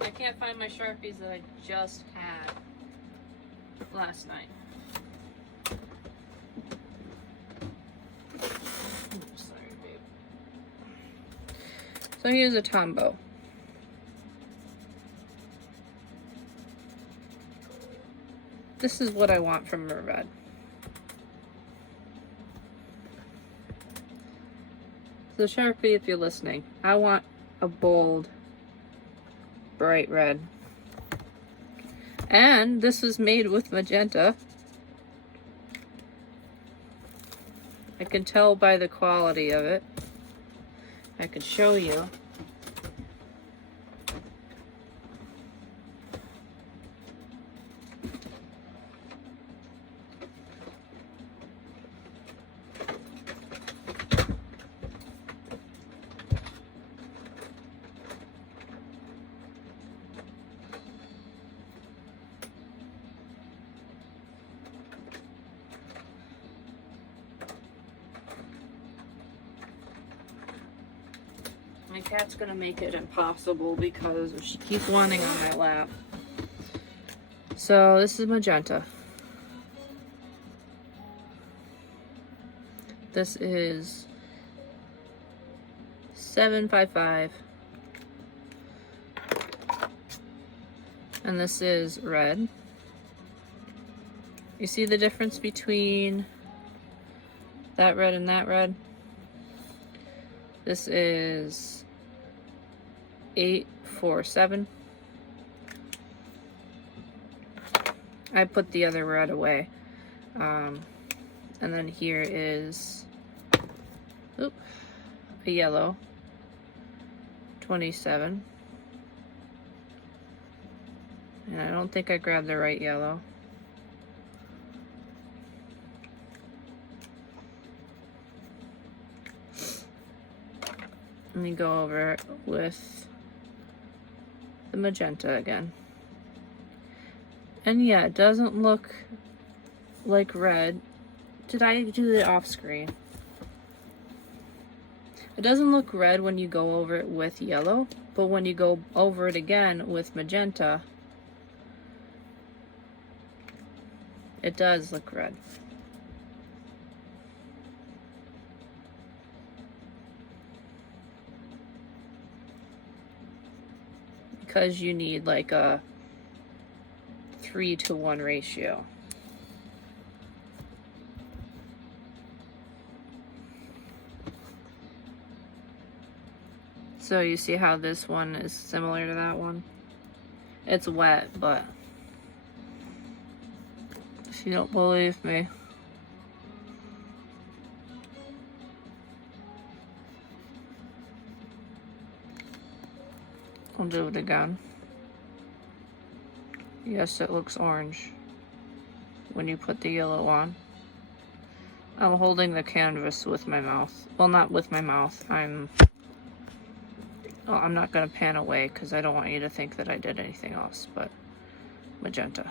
I can't find my Sharpies that I just had last night. Oops, sorry, babe. So here's a Tombow. This is what I want from a red. So Sharpie, if you're listening, I want a bold, bright red. And this was made with magenta. I can tell by the quality of it. I could show you. My cat's gonna make it impossible because she keeps wanting on my lap. So this is magenta. This is 755. And this is red. You see the difference between that red and that red? This is 847. I put the other red away. And then here is a yellow, 27. And I don't think I grabbed the right yellow. Let me go over it with the magenta again. And yeah, it doesn't look like red. Did I do it off screen? It doesn't look red when you go over it with yellow, but when you go over it again with magenta, it does look red. Because you need like a 3-to-1 ratio. So you see how this one is similar to that one? It's wet, but if you don't believe me, I'll do it again. Yes, it looks orange when you put the yellow on. I'm holding the canvas with my mouth. Well, not with my mouth. I'm not going to pan away because I don't want you to think that I did anything else, but magenta.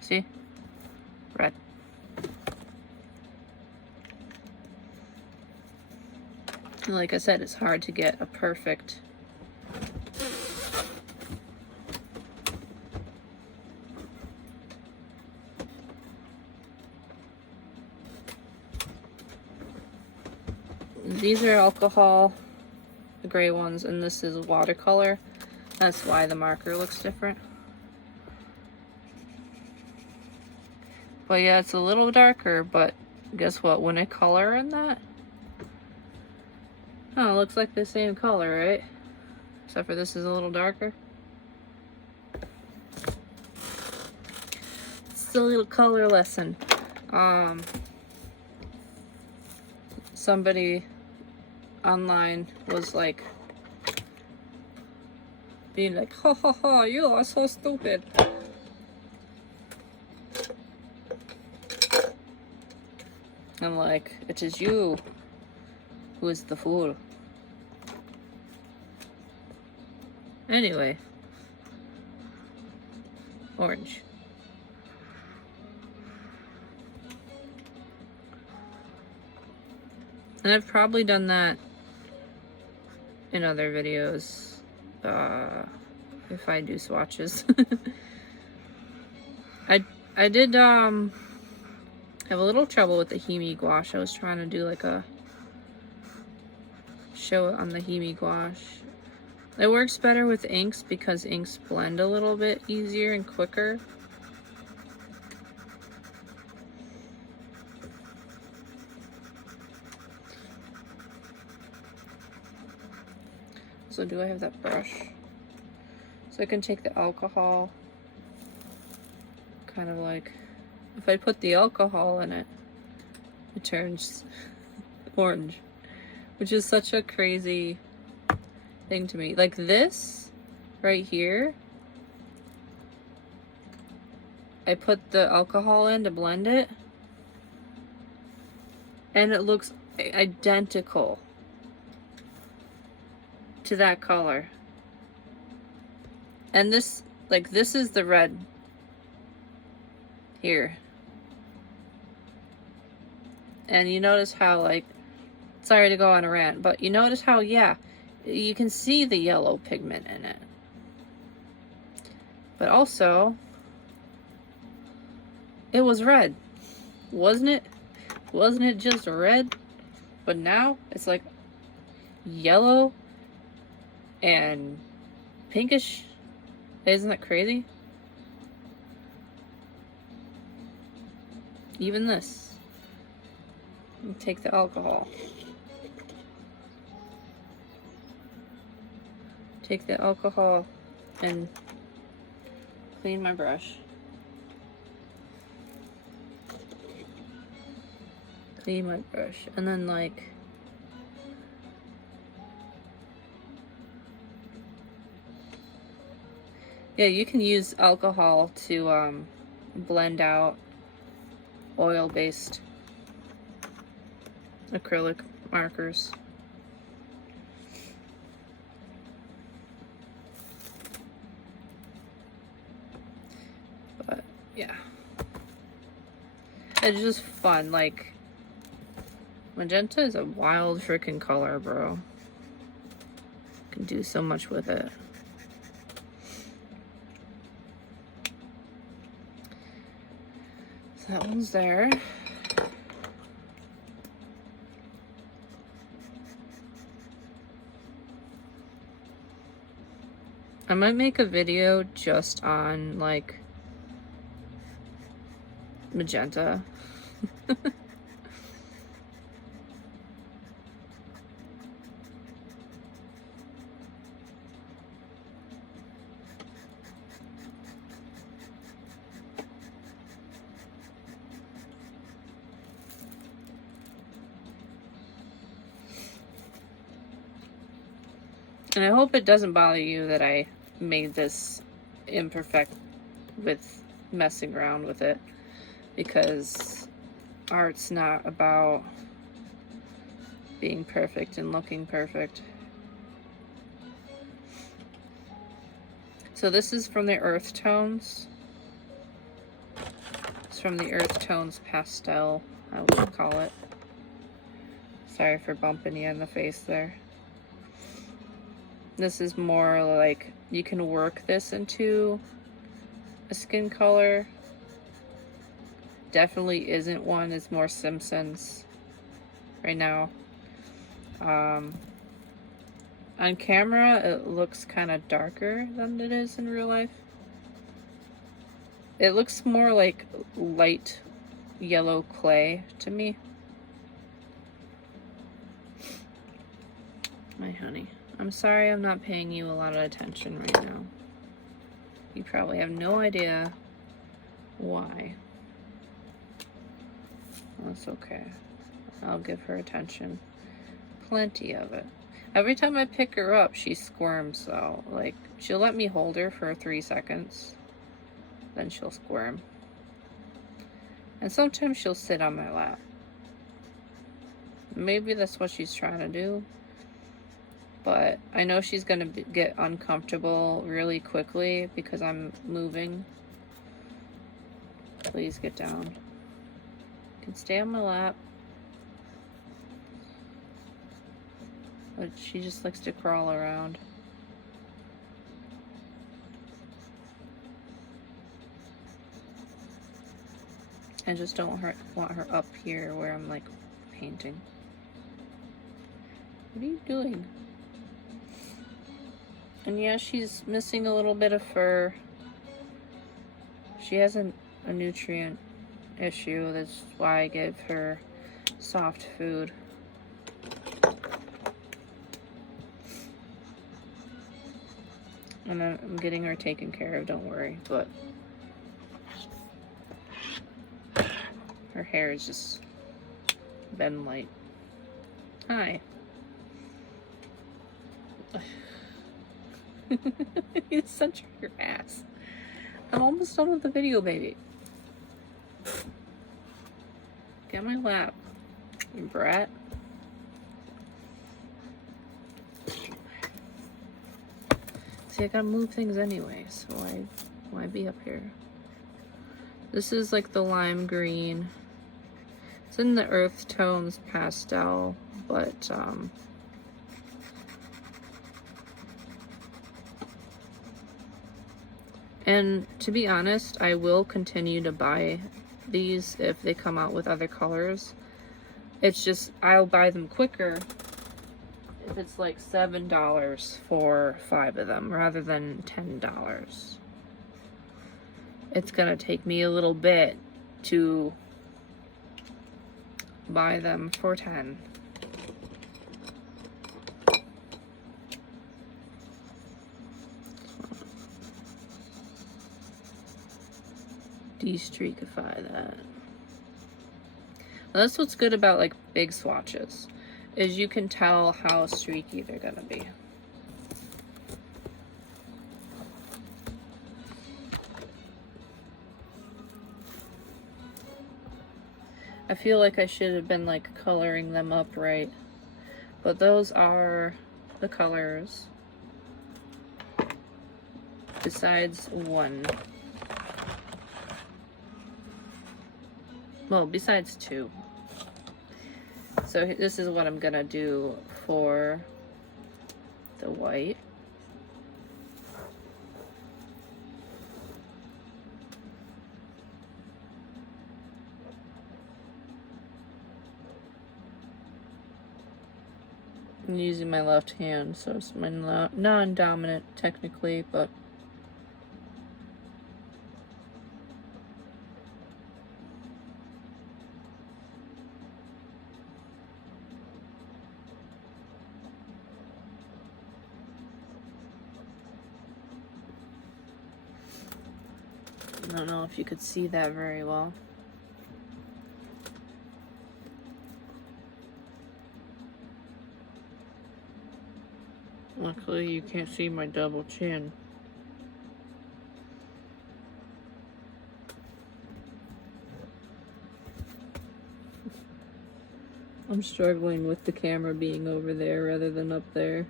See? Red. And like I said, it's hard to get a perfect these are alcohol, the gray ones, and this is watercolor. That's why the marker looks different. But yeah, it's a little darker, but guess what? When I color in that, oh, it looks like the same color, right? Except for this is a little darker. It's a little color lesson. Somebody online was like, being like, ha ha ha, you are so stupid. I'm like, it is you who is the fool. Anyway, orange. And I've probably done that in other videos, if I do swatches. I did have a little trouble with the Hemi gouache. I was trying to do like a show it on the Hemi gouache. It works better with inks because inks blend a little bit easier and quicker. So do I have that brush? So I can take the alcohol, kind of like, if I put the alcohol in it, it turns orange, which is such a crazy thing to me. Like this right here, I put the alcohol in to blend it, and it looks identical to that color. And this, like, this is the red here. And you notice how, like, sorry to go on a rant, but you notice how, yeah, you can see the yellow pigment in it. But also, it was red, wasn't it? Wasn't it just red? But now it's like yellow and pinkish. Isn't that crazy? Even this. Take the alcohol. Take the alcohol and clean my brush. Clean my brush. And then, like, yeah, you can use alcohol to blend out oil-based acrylic markers. But yeah, it's just fun. Like, magenta is a wild freaking color, bro. Can do so much with it. So that one's there. I might make a video just on, like, magenta. And I hope it doesn't bother you that I made this imperfect with messing around with it, because art's not about being perfect and looking perfect. So this is from the Earth Tones. It's from the Earth Tones Pastel, I would call it. Sorry for bumping you in the face there. This is more like, you can work this into a skin color. Definitely isn't one. It's more Simpsons right now. On camera, it looks kind of darker than it is in real life. It looks more like light yellow clay to me. My honey. I'm sorry I'm not paying you a lot of attention right now. You probably have no idea why. That's okay. I'll give her attention. Plenty of it. Every time I pick her up, she squirms though. Like, she'll let me hold her for 3 seconds. Then she'll squirm. And sometimes she'll sit on my lap. Maybe that's what she's trying to do. But I know she's gonna get uncomfortable really quickly because I'm moving. Please get down. You can stay on my lap. But she just likes to crawl around. I just don't want her up here where I'm, like, painting. What are you doing? And yeah, she's missing a little bit of fur. She has a nutrient issue. That's why I give her soft food. And I'm getting her taken care of, don't worry. But her hair has just been light. Hi. You center your ass. I'm almost done with the video, baby. Get on my lap, you brat. See, I gotta move things anyway, so why be up here? This is like the lime green. It's in the earth tones pastel, but and to be honest, I will continue to buy these if they come out with other colors. It's just, I'll buy them quicker if it's like $7 for 5 of them rather than $10. It's gonna take me a little bit to buy them for 10. De-streakify that. Well, that's what's good about like big swatches, is you can tell how streaky they're gonna be. I feel like I should have been like coloring them up right, but those are the colors besides one. Well, besides 2. So this is what I'm gonna do for the white. I'm using my left hand, so it's my non-dominant technically, but I don't know if you could see that very well. Luckily, you can't see my double chin. I'm struggling with the camera being over there rather than up there.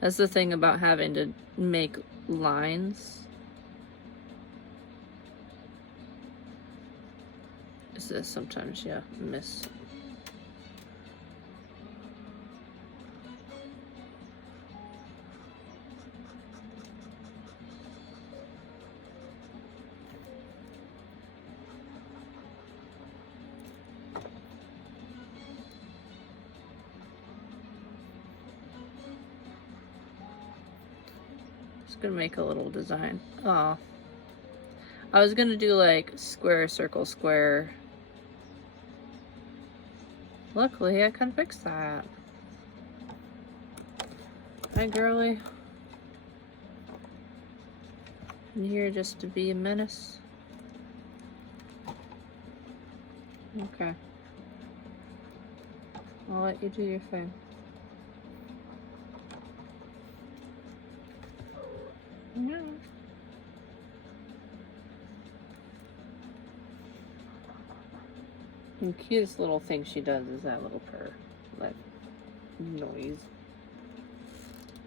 That's the thing about having to make lines. Is this sometimes, yeah, miss. Gonna make a little design. Oh, I was gonna do like square, circle, square. Luckily, I can fix that. Hi, girly. I'm here just to be a menace. Okay. I'll let you do your thing. No. The cutest little thing she does is that little purr, that noise.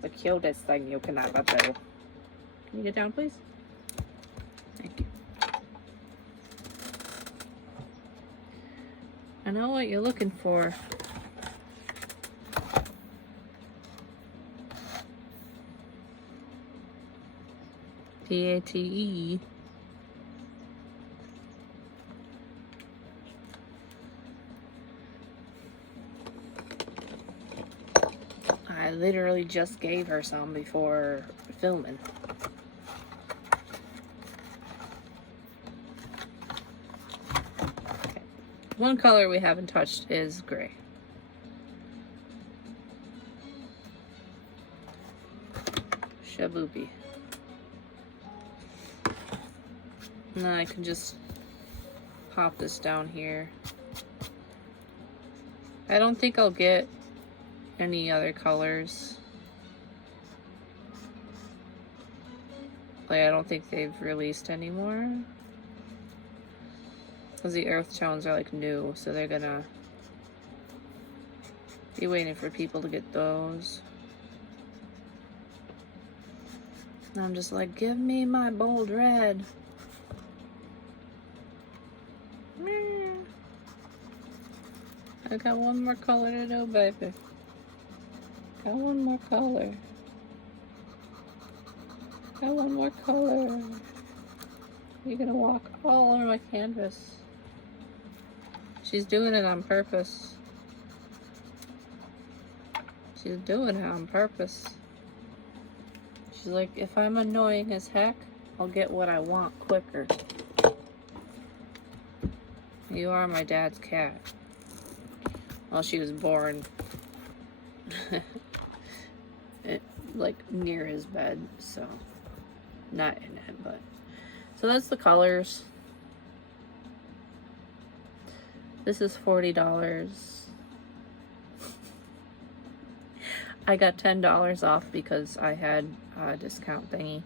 The cutest thing you can ever do. Can you get down, please? Thank you. I know what you're looking for. P-A-T-E. I literally just gave her some before filming. Okay. One color we haven't touched is gray. Shaboopy. And then I can just pop this down here. I don't think I'll get any other colors. Like, I don't think they've released anymore. Because the earth tones are like new, so they're gonna Be waiting for people to get those. And I'm just like, give me my bold red. I got one more color to do, baby. Got one more color. Got one more color. You're gonna walk all over my canvas. She's doing it on purpose. She's doing it on purpose. She's like, if I'm annoying as heck, I'll get what I want quicker. You are my dad's cat. Well, she was born like near his bed, so not in it, but so that's the colors. This is $40. I got $10 off because I had a discount thingy,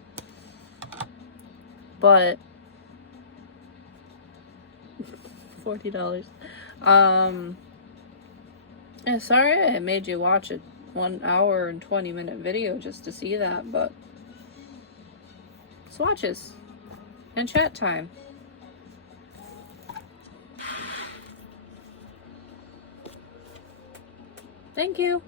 but $40. Yeah, sorry I made you watch a 1 hour and 20-minute video just to see that, but swatches and chat time. Thank you.